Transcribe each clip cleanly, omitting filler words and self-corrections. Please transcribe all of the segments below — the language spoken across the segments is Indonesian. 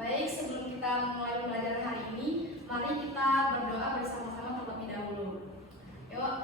Baik, sebelum kita memulai pembelajaran hari ini, mari kita berdoa bersama-sama terlebih dahulu. Yuk,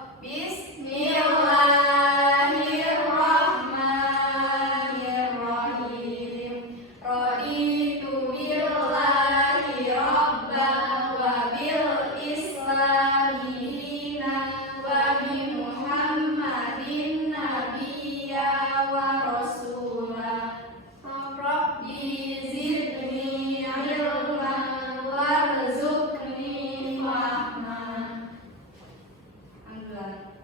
Bismillahirrahmanirrahim. Raditu billahi rabban wa bil islami dinan wa bi Muhammadin nabiyya wa rasula. Rabbi zidni ilman warzuqni fahman. Alhamdulillah.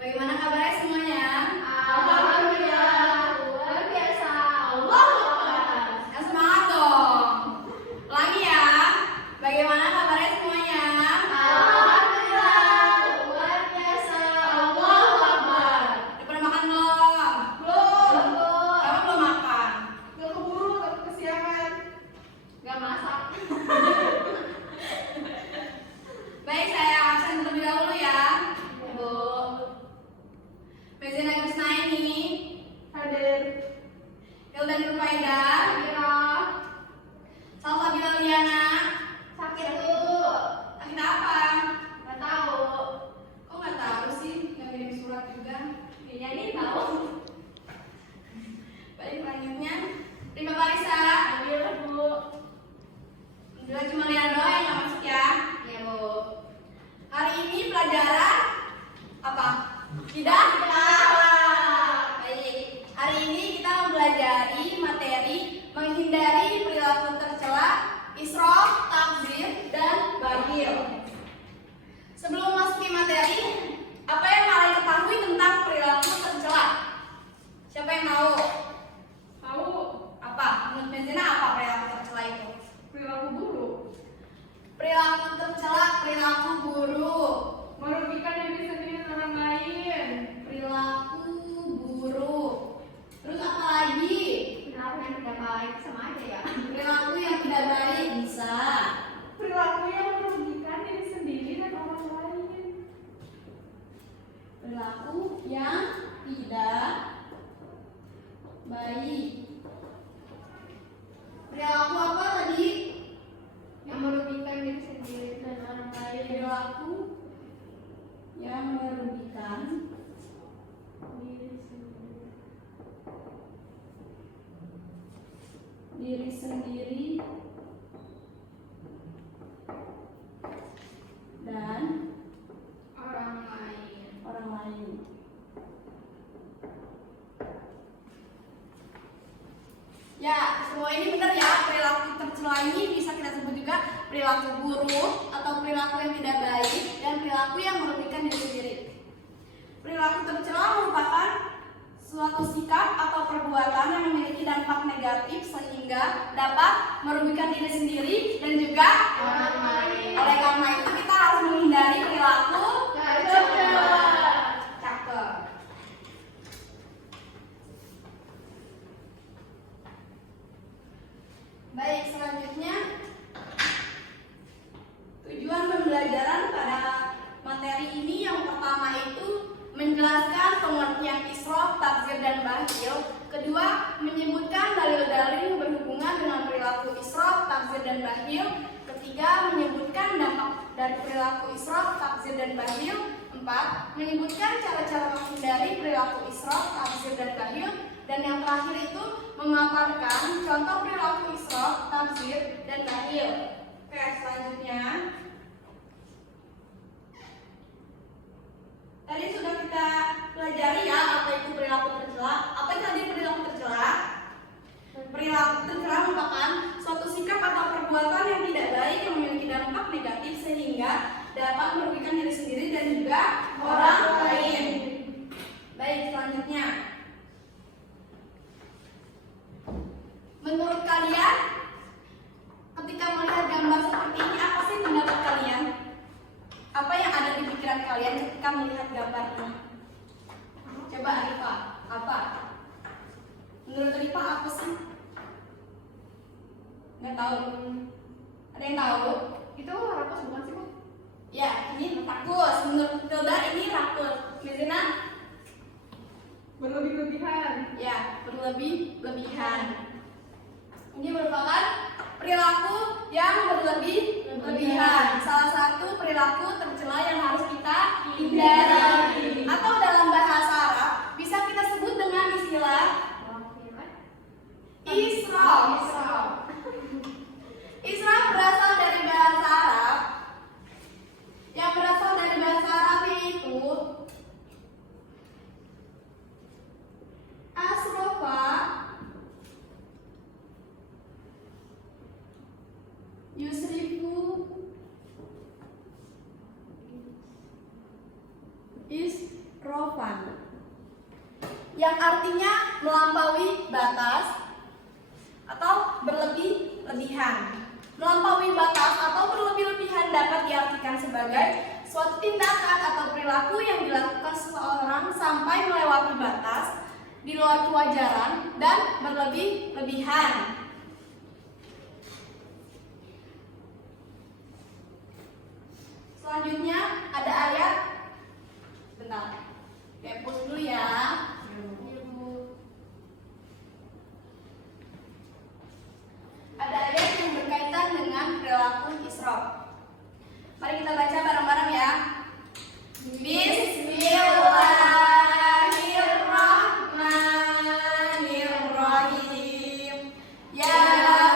Bagaimana kabarnya semuanya? Alhamdulillah, luar biasa. Allahu Akbar. Yang semangat dong. Ulangi ya. Bagaimana kabarnya semuanya? Alhamdulillah, luar biasa. Allahu Akbar. Udah pernah makan belum? Belum. Kamu belum makan? Gak keburu, gak kesiangan. Gak masak. Baik, saya absen terlebih dahulu ya. Bu. Bezena Gusnaini, Hadir. Hilda Nurfaida, Amira. Salsabila Liana. Sakit dulu. Sakit apa? Gak tahu. Kok nggak tahu sih? Nggak kirim surat juga. Kayaknya ini tahu. Baik, selanjutnya Prima Parisa. Amira, Bu. Alhamdulillah cuma Liana doang yang nggak masuk ya. Ya, Bu. Hari ini pelajaran apa? Tidak. Baik. Hari ini kita mempelajari materi menghindari perilaku tercela, israf, takzir, dan bakhil. Sebelum masuki materi, apa yang kalian ketahui tentang perilaku tercela? Siapa yang tahu? Tahu. Apa? Menurut Benzena apa perilaku tercela itu? Perilaku buruk. Perilaku tercela, perilaku buruk. Merugikan diri sendiri dan orang lain. Perilaku buruk. Terus apa lagi? Perilaku yang tidak baik sama aja ya. Perilaku yang tidak baik bisa. Perilaku yang merugikan diri sendiri dan orang lain. Perilaku yang tidak baik. Perilaku apa tadi? Yang merugikan diri sendiri dan orang lain. Perilaku yang merugikan diri sendiri dan Orang lain. orang lain. Ya, semua ini benar ya. Perilaku tercela ini bisa kita sebut juga perilaku buruk atau perilaku yang tidak baik dan perilaku yang merugikan diri sendiri. Perilaku tercela merupakan suatu sikap atau perbuatan yang memiliki dampak negatif sehingga dapat merugikan diri sendiri dan juga Orang lain. oleh karena itu kita harus menghindari perilaku Tercela. Cakep. Baik, selanjutnya tujuan pembelajaran pada materi ini yang pertama itu menjelaskan pengertian israf, takzir, dan bakhil. Kedua, menyebutkan dalil-dalil berhubungan dengan perilaku israf, takzir, dan bakhil. Ketiga, menyebutkan dampak dari perilaku israf, takzir, dan bakhil. Empat, menyebutkan cara-cara menghindari perilaku israf, takzir, dan bakhil. Dan yang terakhir itu memaparkan contoh perilaku israf, takzir, dan bakhil. Oke, selanjutnya tadi sudah kita pelajari ya apa itu perilaku tercela. Apa itu tadi perilaku tercela? Perilaku tercela merupakan suatu sikap atau perbuatan yang tidak baik yang memiliki dampak negatif sehingga dapat merugikan diri sendiri dan juga orang lain. Baik, selanjutnya. Menurut kalian, ketika melihat gambar seperti ini, apa sih pendapat kalian? Apa yang ada di pikiran kalian ketika melihat gambar ini? Coba Arifa, apa? Menurut Arifa apa sih? Nggak tahu. Ada yang tahu? Itu rakus bukan sih, Bu? Ya, ini rakus. Menurut Hilda ini rakus. Mizina? Berlebih-lebihan. Ya, berlebih-lebihan. Ini perilaku yang berlebihan. Salah satu perilaku tercela yang harus kita hindari. Atau dalam bahasa Arab bisa kita sebut dengan istilah israf. Israf berasal dari bahasa Arab. Yang berasal dari bahasa Arab yaitu asrofa yusrifu isrofan, yang artinya melampaui batas atau berlebih-lebihan. Melampaui batas atau berlebih-lebihan dapat diartikan sebagai suatu tindakan atau perilaku yang dilakukan seseorang sampai melewati batas di luar kewajaran dan berlebih-lebihan. Selanjutnya ada ayat, bentar, pause dulu ya. Ada ayat yang berkaitan dengan perilaku israf. Mari kita baca bareng-bareng ya. Bismillahirrahmanirrahim. Ya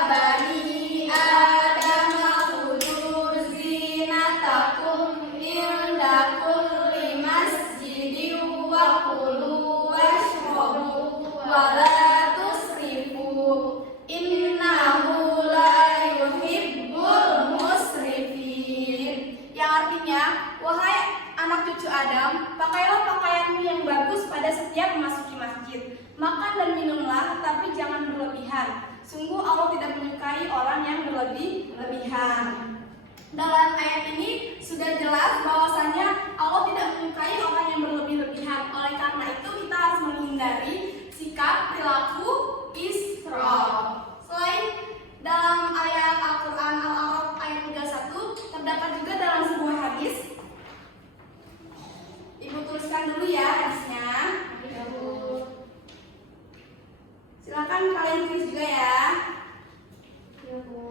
bani Adam khudhu zinatakum inda kulli masjidin wa kulu washrabu wa la tusrifu innahu la yuhibbul musrifin. Yang artinya, wahai anak cucu Adam, pakailah pakaianmu yang bagus pada setiap memasuki masjid. Makan dan minumlah, tetapi jangan berlebihan. Sungguh Allah tidak menyukai orang yang berlebih-lebihan. Dalam ayat ini sudah jelas bahwasanya Allah tidak menyukai orang yang berlebih-lebihan. Oleh karena itu kita harus menghindari sikap perilaku israf. Selain dalam ayat Al-Quran Al-A'raf ayat 31, terdapat juga dalam sebuah hadis. Ibu tuliskan dulu ya hadisnya. Silakan kalian tulis juga ya. Ya, Bu.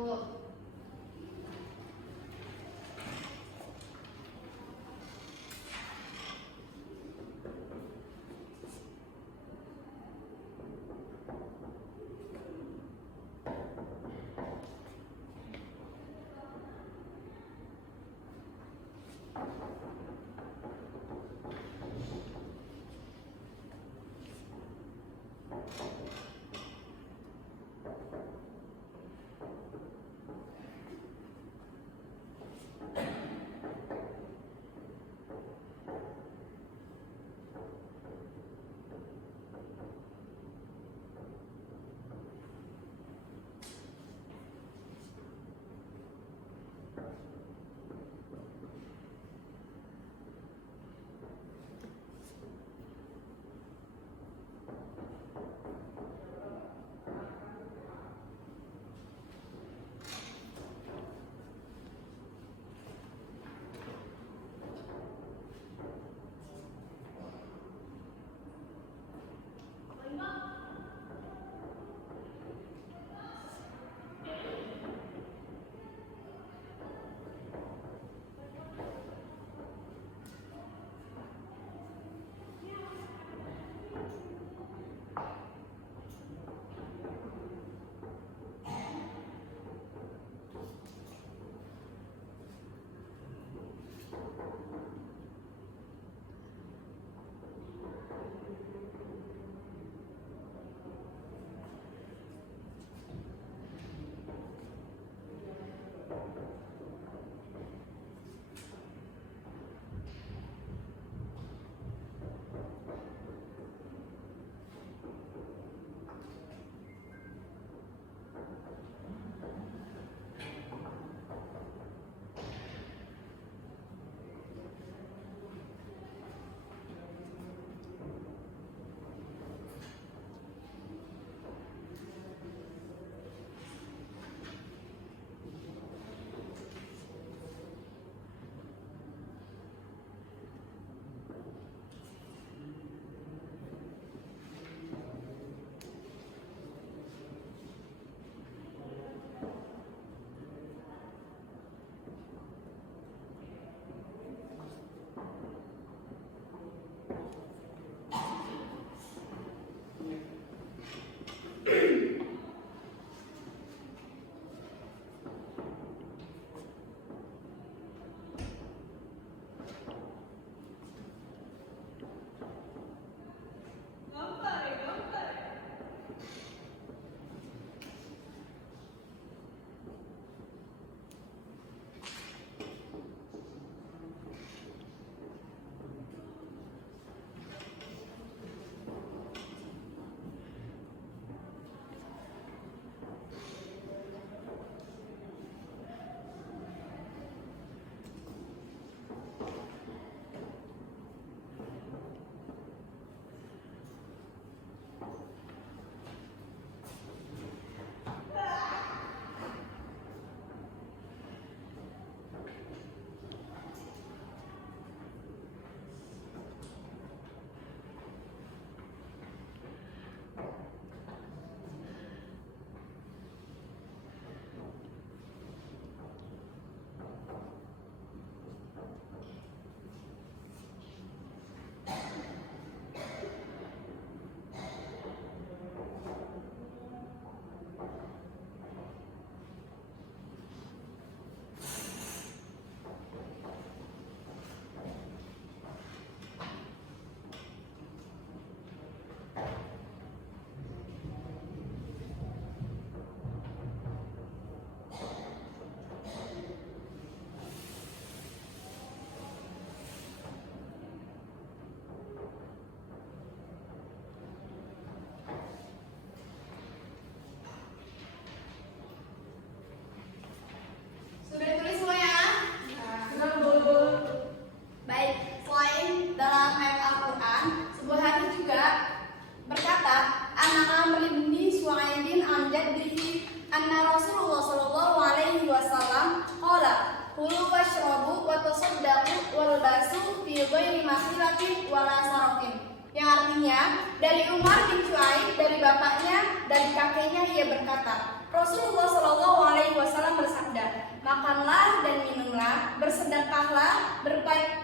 anna Rasulullah sallallahu alaihi wasallam qala kulu washrabu wa tasaddaqu wal basu fi ghairi makhilatin wala sarafin. Yang artinya dari Umar bin Shu'aib, dari bapaknya, dari kakeknya ia berkata, Rasulullah sallallahu alaihi wasallam bersabda, makanlah dan minumlah, bersedekahlah,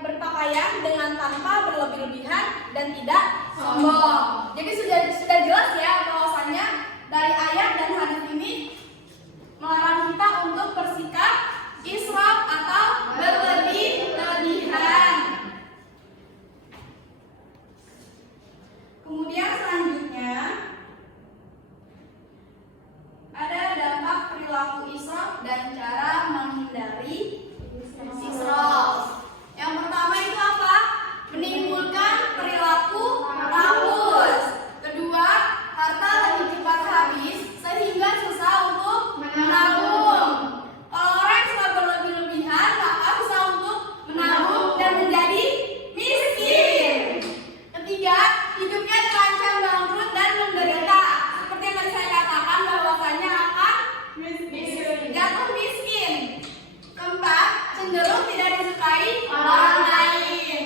berpakaian dengan tanpa berlebih-lebihan dan tidak sombong. Jadi sudah jelas ya bahwasannya dari ayat dan hadis ini melarang kita untuk bersikap israf atau berlebih-lebihan. Kemudian selanjutnya ada dampak perilaku israf dan cara menghindari israf. Yang pertama itu apa? Menimbulkan perilaku rakus. Kedua, harta lebih cepat habis sehingga susah untuk menabung. Kalau orang yang suka berlebih-lebihan maka susah untuk menabung dan menjadi miskin. Ketiga, hidupnya terancam bangkrut dan menderita. Seperti yang tadi saya katakan bahwasanya akan jatuh miskin. Keempat, cenderung tidak disukai orang lain.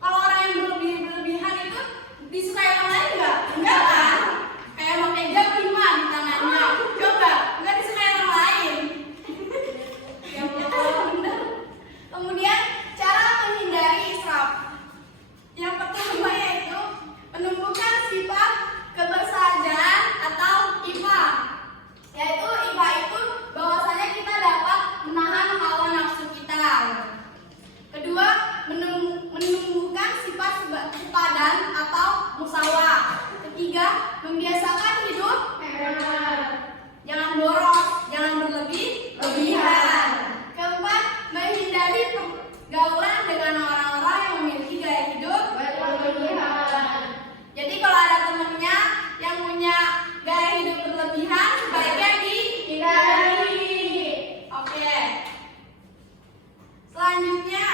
Kalau orang yang berlebihan itu disukai orang lain enggak? Enggak kan? Kayak pakai jam 5 di tangannya. Coba, enggak disukai orang lain. Yang benar. Kemudian cara menghindari israf. Yang pertama yaitu menumbuhkan sifat kebersajaan atau iffah. Yaitu iffah itu bahwasanya kita dapat menahan hawa nafsu kita. Kedua, menumbuhkan sifat sepadan atau musawah. Ketiga, membiasakan hidup jangan boros, jangan berlebih-lebihan. Keempat, menghindari pergaulan dengan orang-orang yang memiliki gaya hidup berlebihan. Jadi kalau ada temennya yang punya gaya hidup berlebihan, sebaiknya dihindari. Oke. Selanjutnya,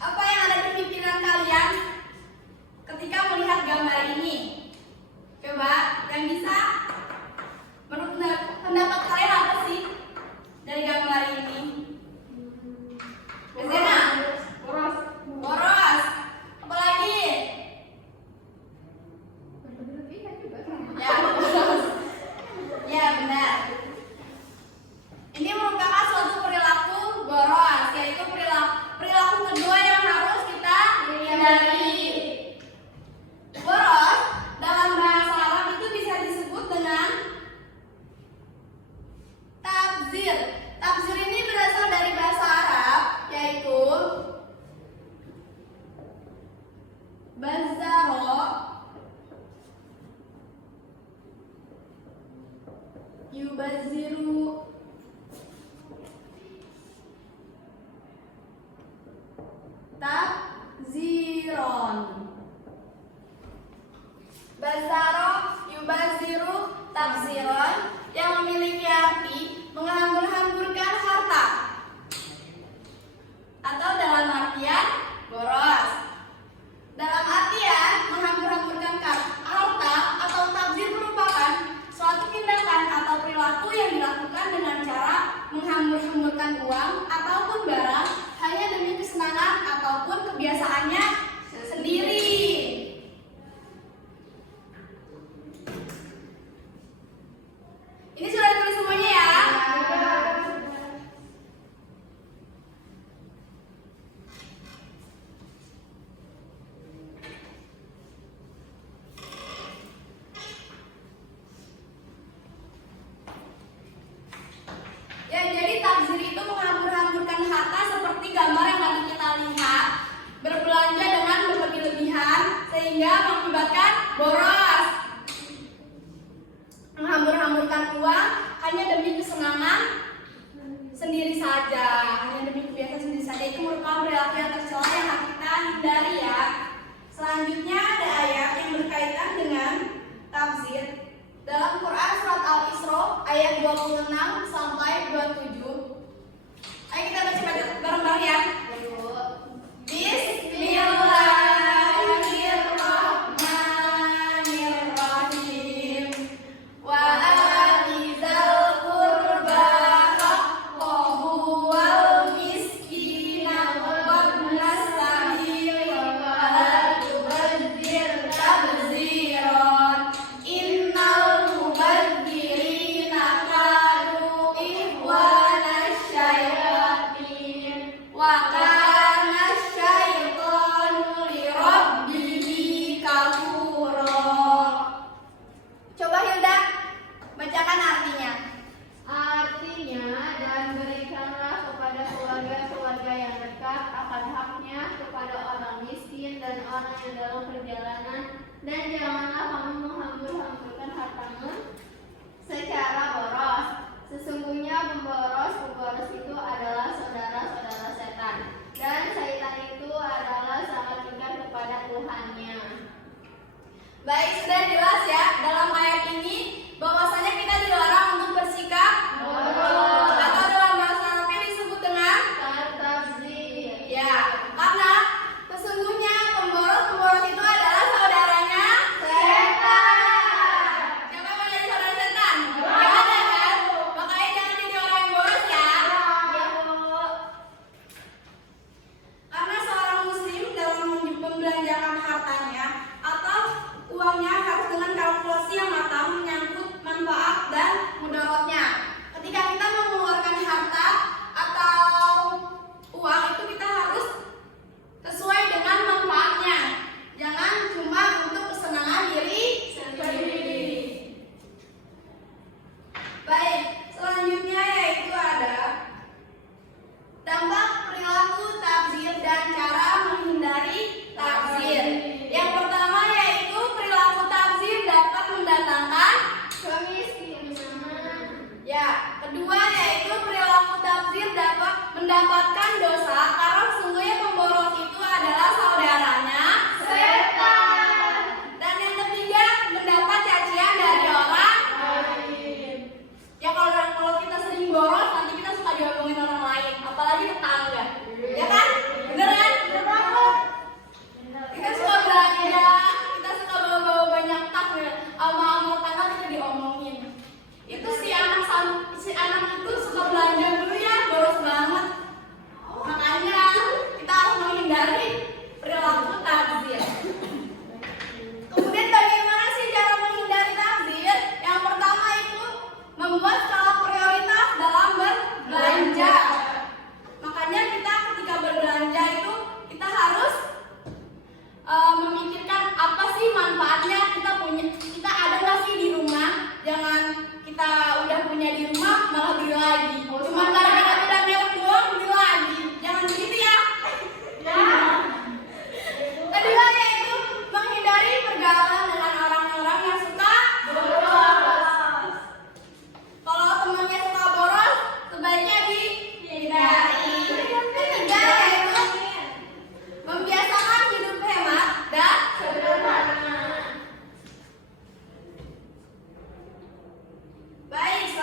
apa yang ada di pikiran kalian ketika melihat gambar ini? Coba, yang bisa menurut pendapat kalian apa sih dari gambar ini? Zena? Boros. Apalagi? Ya, boros. Ya, benar. Ini merupakan suatu perilaku boros, yaitu perilaku kedua yang harus kita hindari. Boros dalam bahasa Arab itu bisa disebut dengan tabzir. Tabzir ini berasal dari bahasa Arab, yaitu bazaro yubaziru tabziron. Bazaro yubaziru tabziron yang memiliki arti menghambur-hamburkan harta atau dalam artian boros. Dalam artian menghambur-hamburkan harta atau tabzir merupakan suatu tindakan atau perilaku yang dilakukan dengan cara menghambur-hamburkan uang ataupun barang hanya demi kesenangan ataupun kebiasaannya sendiri. Ini sudah tulis semuanya ya?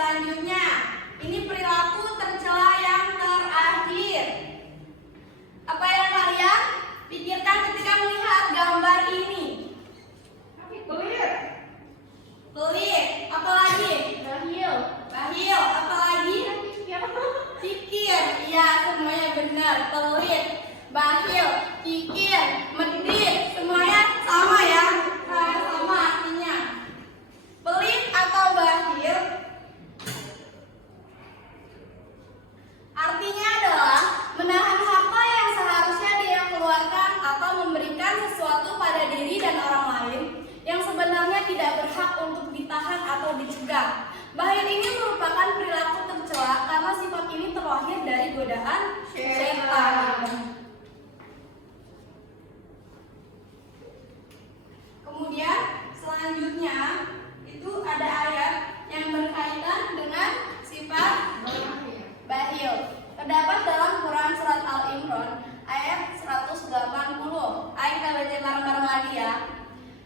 selanjutnya, ini perilaku tercela yang terakhir. Apa yang kalian pikirkan ketika melihat gambar ini? Pelit. Pelit, apalagi? Bahil. Bahil, apalagi? Kikir, ya semuanya benar. Pelit, bahil, kikir, medit, semuanya sama ya, sama artinya. Pelit atau bahil artinya adalah menahan harta yang seharusnya dia keluarkan atau memberikan sesuatu pada diri dan orang lain yang sebenarnya tidak berhak untuk ditahan atau dicegah. Bahil ini merupakan perilaku tercela karena sifat ini terlahir dari godaan syaitan. Kemudian selanjutnya itu ada ayat yang berkaitan dengan sifat bahil. Terdapat dalam Quran surat Al-Imran ayat 180. Ayo kita baca bareng-bareng lagi ya.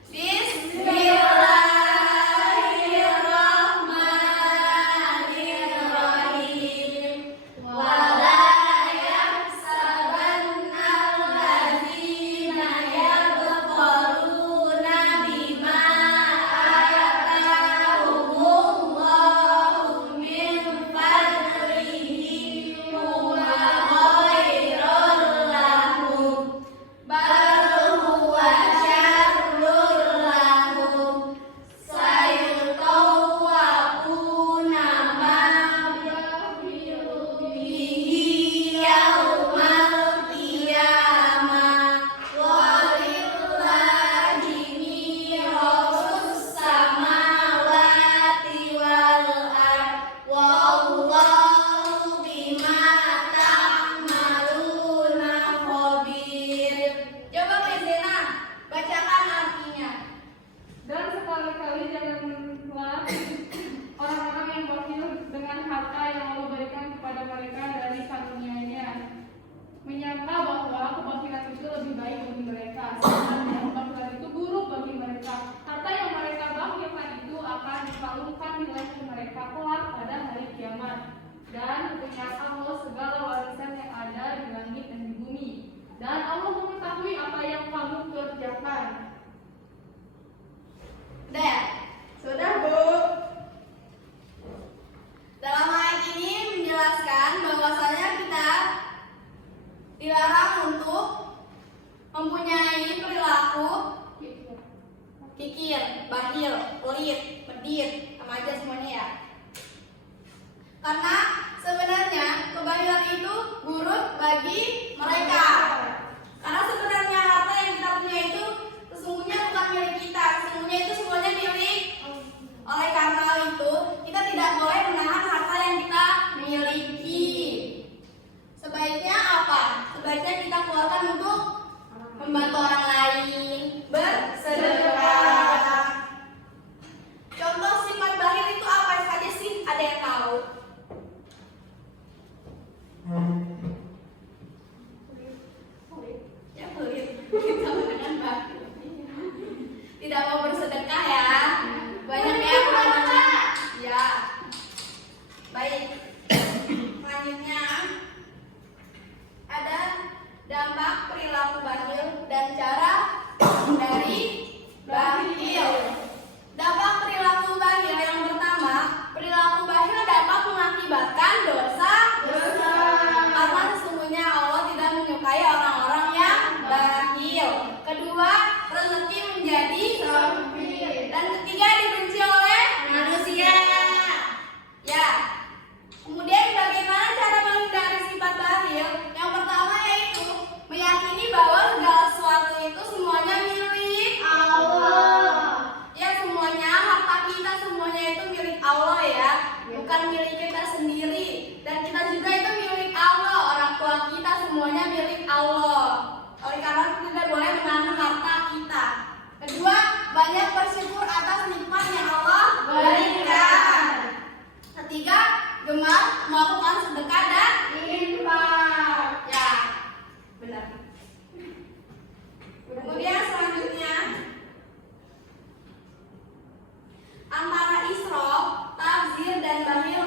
Bismillahirrahmanirrahim. Wala yahsabanna allazina yabkhaluna bima atahumullahu min fadlihi huwa khairan lahum bal huwa syarrun lahum sayutawwaquna ma bihi yaumal qiyamah walillahi mirasus samawati wal ard wallahu bima ta'maluna khabir. Coba Bezena bacakan artinya. Dan sekali-kali janganlah orang-orang yang bakhil dengan harta yang Allah berikan kepada mereka dari karunia-Nya, menyangka bahwa kebakilan itu lebih baik bagi mereka, sebenarnya kebakilan itu buruk bagi mereka. Harta yang mereka bakhilkan itu akan dikalungkan di leher mereka kelak pada hari kiamat, dan punya Allah segala warisan yang ada di langit dan di bumi, dan Allah mengetahui apa yang kamu kerjakan. Udah ya? Sudah, Bu. Dalam ayat ini menjelaskan bahwasanya kita dilarang untuk mempunyai perilaku kikir, bahil, pelit, medit, sama aja semuanya ya. Karena sebenarnya kebahilan itu buruk bagi mereka. Karena sebenarnya harta yang kita punya itu sesungguhnya bukan milik kita, sesungguhnya itu semuanya milik. Oleh karena itu, kita tidak boleh menahan harta yang kita miliki. Sebaiknya apa? Sebaiknya kita keluarkan untuk membantu orang lain, bersedekah. Contoh sifat bahil itu apa saja sih? Ada yang tahu? Ya pelit. Kita dengan bahil. Tidak mau bersedekah ya. Banyak ya teman-teman. Ya. Baik. Selanjutnya ada dampak perilaku bahil dan cara dari bahil. Dampak perilaku bahil yang pertama, perilaku bahil dapat mengakibatkan dosa. Karena sesungguhnya Allah tidak menyukai orang-orang yang bahil. Kedua, rezeki menjadi sempit. Dan ketiga, dibenci oleh manusia. Ya. Kemudian bagaimana cara menghindari sifat bahil? Yang pertama yaitu meyakini bahwa segala sesuatu itu semuanya milik Allah. Ya, semuanya harta kita semuanya itu milik Allah ya, bukan milik kita sendiri. Dan kita juga itu milik Allah, orang tua kita semuanya milik Allah. Oleh karena itu tidak boleh menahan harta kita. Kedua, banyak bersyukur atas nikmat yang Allah berikan. Ketiga, gemar melakukan sedekah dan infak. Ya, benar. Kemudian selanjutnya, antara israf, tabzir dan bahil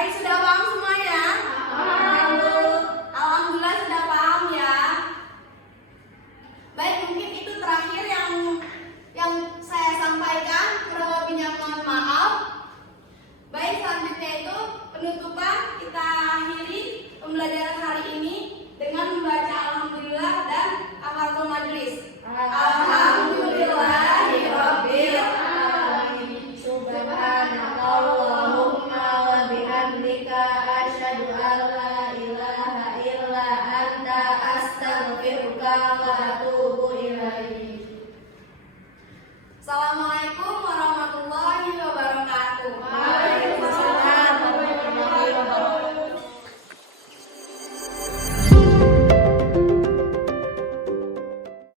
Baik, sudah paham semuanya? Alhamdulillah sudah paham ya. Baik, mungkin itu terakhir yang saya sampaikan. Kurang lebihnya mohon maaf. Baik, selanjutnya itu penutupan. Kita akhiri pembelajaran hari ini dengan membaca alhamdulillah dan kafaratul majelis. Alhamdulillahirabbil alamin. Subhanakallahumma wa bihamdika asyhadu an la